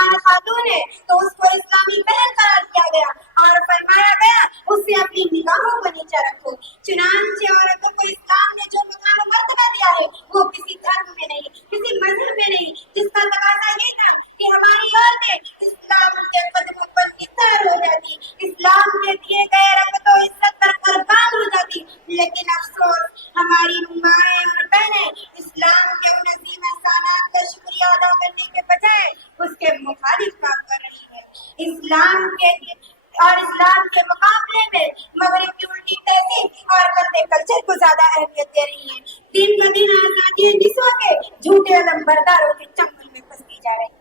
मुसलमान खातून है तो उसको इस्लामी बहन करार दिया गया और फरमाया गया उससे अपनी निगाहों को नीचा रखो। चुनांचे औरतों को इस्लाम ने जो मुकाम मर्तबा दिया है वो किसी धर्म में नहीं, किसी मजहब में नहीं, जिसका तकाजा ये था कि हमारी औरतें इस्लाम के कदमों पर निसार हो जाती, इस्लाम के दिए गए रंग तो इज्जत पर कुर्बान हो जाती। लेकिन अफसोस हमारी माएं और बहनें इस्लाम के उन अजीम एहसानात का शुक्रिया अदा करने के बजाय उसके मुखालिफ काम कर रही है। इस्लाम के मुकाबले में मगरिब की उल्टी तहजीब और गंदे कल्चर को ज्यादा अहमियत दे रही है। दिन ब दिन आजादी निस्वां के झूठे अलम बरदारों के चंगुल में फंसती जा रही है।